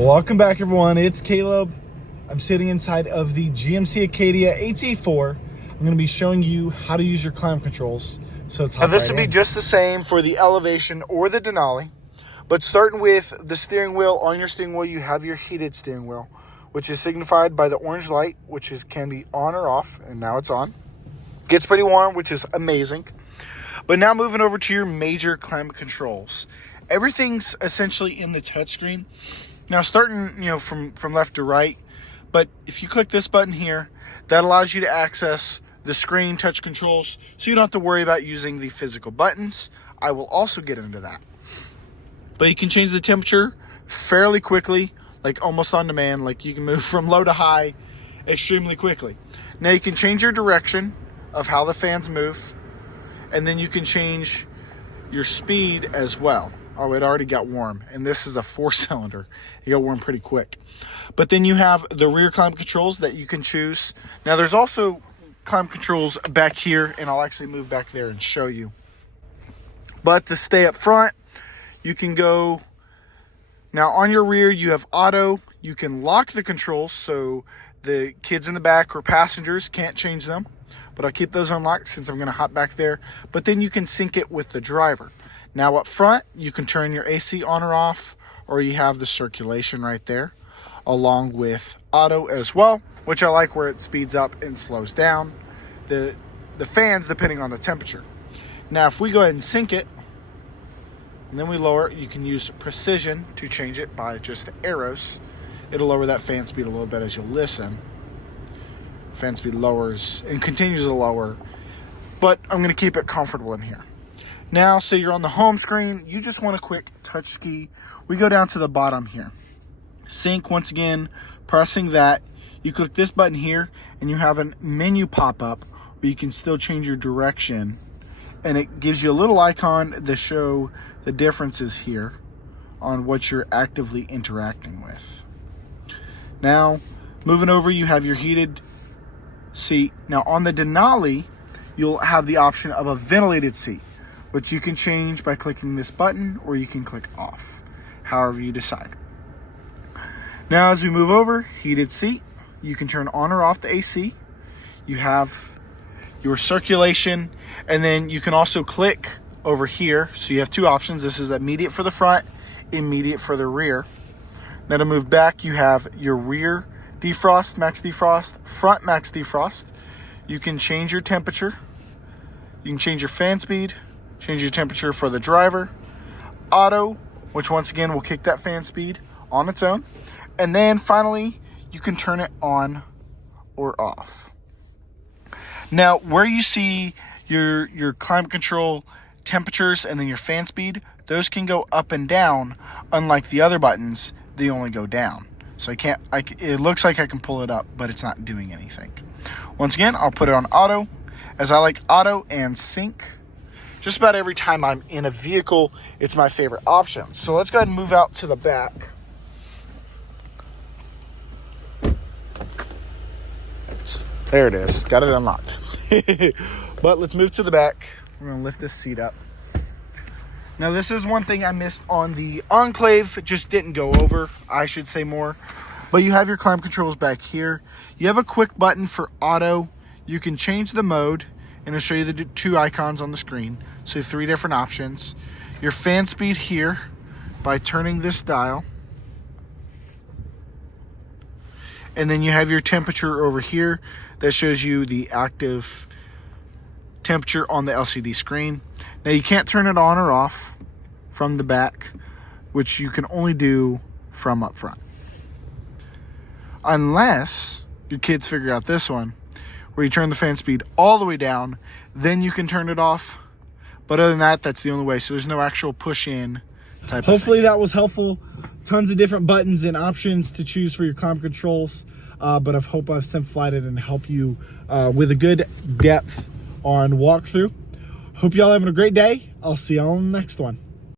Welcome back, everyone. It's Caleb. I'm sitting inside of the GMC Acadia AT4. I'm going to be showing you how to use your climate controls. So it's this would be just the same for the elevation or the Denali, but starting with the steering wheel. On your steering wheel, you have your heated steering wheel, which is signified by the orange light, which can be on or off, and now it's on. Gets pretty warm, which is amazing. But now moving over to your major climate controls. Everything's essentially in the touchscreen. Now starting, from left to right, but if you click this button here, that allows you to access the screen touch controls, so you don't have to worry about using the physical buttons. I will also get into that. But you can change the temperature fairly quickly, like almost on demand. Like you can move from low to high extremely quickly. Now you can change your direction of how the fans move, and then you can change your speed as well. Oh, it already got warm, and this is a 4-cylinder. It got warm pretty quick. But then you have the rear climate controls that you can choose. Now there's also climate controls back here, and I'll actually move back there and show you. But to stay up front, you can go. Now on your rear, you have auto. You can lock the controls so the kids in the back or passengers can't change them. But I'll keep those unlocked since I'm going to hop back there. But then you can sync it with the driver. Now up front, you can turn your AC on or off, or you have the circulation right there, along with auto as well, which I like, where it speeds up and slows down the fans depending on the temperature. Now if we go ahead and sync it, and then we lower it, you can use precision to change it by just the arrows. It'll lower that fan speed a little bit as you'll listen. Fan speed lowers and continues to lower, but I'm going to keep it comfortable in here. Now, say you're on the home screen, you just want a quick touch key. We go down to the bottom here. Sync, once again, pressing that. You click this button here, and you have a menu pop up where you can still change your direction. And it gives you a little icon to show the differences here on what you're actively interacting with. Now, moving over, you have your heated seat. Now, on the Denali, you'll have the option of a ventilated seat, which you can change by clicking this button, or you can click off, however you decide. Now as we move over, heated seat, you can turn on or off the AC. You have your circulation, and then you can also click over here. So you have two options. This is immediate for the front, immediate for the rear. Now to move back, you have your rear defrost, max defrost, front max defrost. You can change your temperature. You can change your fan speed. Change your temperature for the driver. Auto, which once again will kick that fan speed on its own. And then finally, you can turn it on or off. Now, where you see your climate control temperatures and then your fan speed, those can go up and down. Unlike the other buttons, they only go down. So it looks like I can pull it up, but it's not doing anything. Once again, I'll put it on auto, as I like auto and sync. Just about every time I'm in a vehicle, it's my favorite option. So let's go ahead and move out to the back. There it is. Got it unlocked. But let's move to the back. We're going to lift this seat up. Now, this is one thing I missed on the Enclave. It just didn't go over, I should say more. But you have your climate controls back here. You have a quick button for auto. You can change the mode, and it'll show you the two icons on the screen. So 3 different options. Your fan speed here by turning this dial. And then you have your temperature over here that shows you the active temperature on the LCD screen. Now you can't turn it on or off from the back, which you can only do from up front. Unless your kids figure out this one, where you turn the fan speed all the way down, then you can turn it off. But other than that, that's the only way. So there's no actual push-in type. Hopefully that was helpful. Tons of different buttons and options to choose for your climate controls. But I hope I've simplified it and helped you with a good depth on walkthrough. Hope y'all having a great day. I'll see y'all on the next one.